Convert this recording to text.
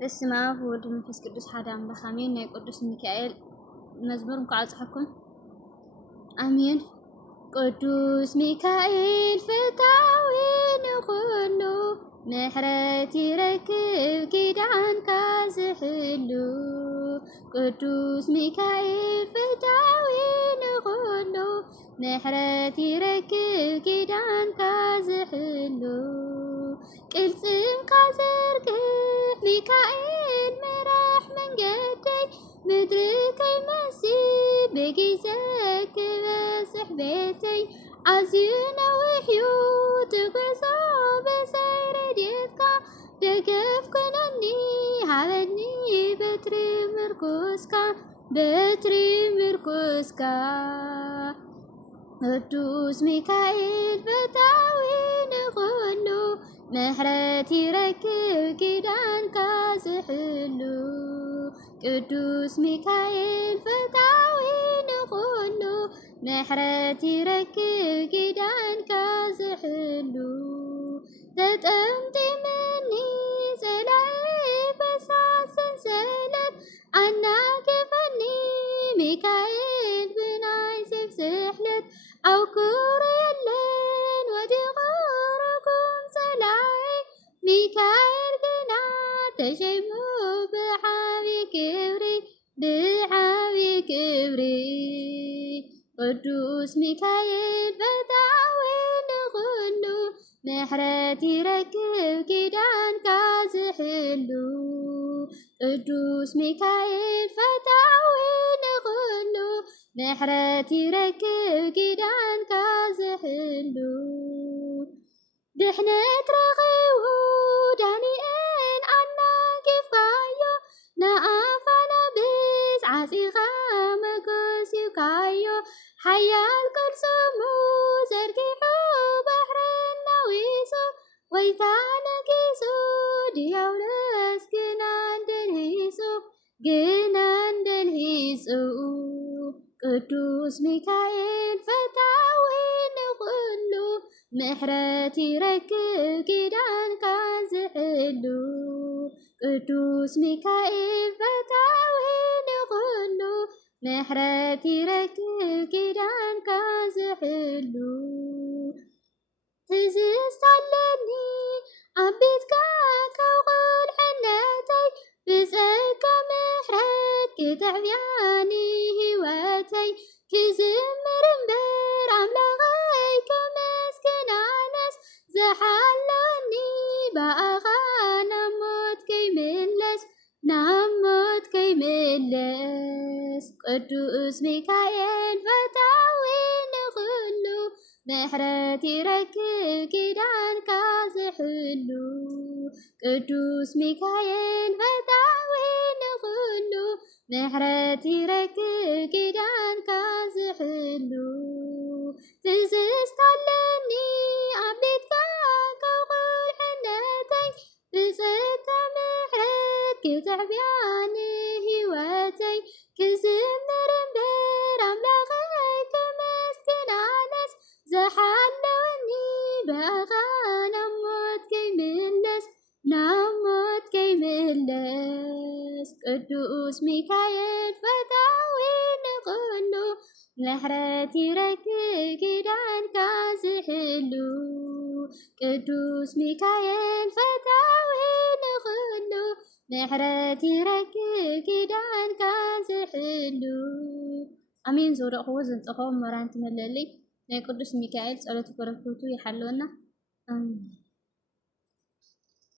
በስመ አብ ወወልድ ወመንፈስ ቅዱስ ሓደ አምላክ አሜን። ናይ ቅዱስ ሚካኤል መዝሙር እንኳዓጽሐኩም አሜን። ቅዱስ ሚካኤል ፍታዊ ንኹሉ ምሕረት ይረክብ ኪዳንካ ዝሕሉ ቅዱስ ሚካኤል ፍታዊ ንኹሉ ምሕረት ይረክብ ኪዳንካ ዝሕሉ ቅልጽምካ ዘርግሕ ሚካኤል ምራሕ መንገደይ ምድሪ ከይመስል ብጊዜ ክበጽሕ ቤተይ ኣዝዩ ነዊሕ እዩ ትጉዕዞ ብዘይ ረድኤትካ ደገፍ ኮነኒ ሃበኒ በትሪ ምርኩስካ ቅዱስ ሚካኤል ፍታዊ ንኹሉ ምሕረት ይረክብ ኪዳንካ ዝሕሉ ቅዱስ ሚካኤል ፍታዊ ንኹሉ ምሕረት ይረክብ ኪዳንካ ዝሕሉ ተጠምጢምኒ ጸላኢ በሳት ሰንሰለት ኣናግፈኒ ሚካኤል ብናይ ሰይፍ ስሕለት ኣውኩር የለን ወዲቑ ርጉም ጸላኢ ሚካኤል ግና ተሸይሙ ብዓብዪ ክብሪ ቅዱስ ሚካኤል ፍታዊ ንኹሉ ምሕረት ይረክብ ኪዳንካ ዝሕሉ ቅዱስ ሚካኤል ፍታዊ ንኹሉ ምሕረት ይረክብ ኪዳንካ ዝሕሉ ድሕነት ረኺቡ ዳንኤል ኣናጊፍካዮ ንኣፋናብስ ዓፂኻ መጎስ ይብካዮ ሓያል ቅልጽሙ ዘርጊሑ ባሕርን ናዊሱ ወይታ ነጊሱ ዲያብሎስ ግና እንደልሂጹ ቅዱስ ሚካኤል ፍታዊ ንኹሉ ምሕረት ይረክብ ኪዳንካ ዝሕሉ ቅዱስ ሚካኤል ፍታዊ ንኹሉ ምሕረት ይረክብ ኪዳንካ ዝሕሉ ትዝስታለኒ ኣብ ቤትካ ካብ ቁልዕነተይ ብጸጋ ምሕረት ክትዕብያኒ ህይወተይ ክዝምር እምበር ኣምላኸይ ከመስግናነስ ዝሓለወኒ በኣኻ ናብ ሞት ከይምለስ ቅዱስ ሚካኤል ፍታዊ ንኹሉ ምሕረት ይረክብ ኪዳንካ ዝሕሉ ቅዱስ ሚካኤል ፍታዊ ንኹሉ ምሕረት ይረክብ ኪዳንካ ዝሕሉ ትዝስታለኒ ኣብ ቤትካ ካብ ቁልዕነተይ ብጸጋ ምሕረት ክትዕብያኒ ህይወተይ ክዝምር እምበር ኣምላኸይ ከመስግናነስ ዝሓለወኒ በኣኻ ናብ ሞት ከይምለስ ቅዱስ ሚካኤል ፍታዊ ንኹሉ ምሕረት ይረክብ ኪዳንካ ዝሕሉ ቅዱስ ሚካኤል ፍታዊ ንኹሉ ምሕረት ይረክብ ኪዳንካ ዝሕሉ አሜን። ዝወደቕኽዎ ዘንጽሖም መራን ትመለለይ ናይ ቅዱስ ሚካኤል ጸሎት በረከቱ ይሓልወና አሜን።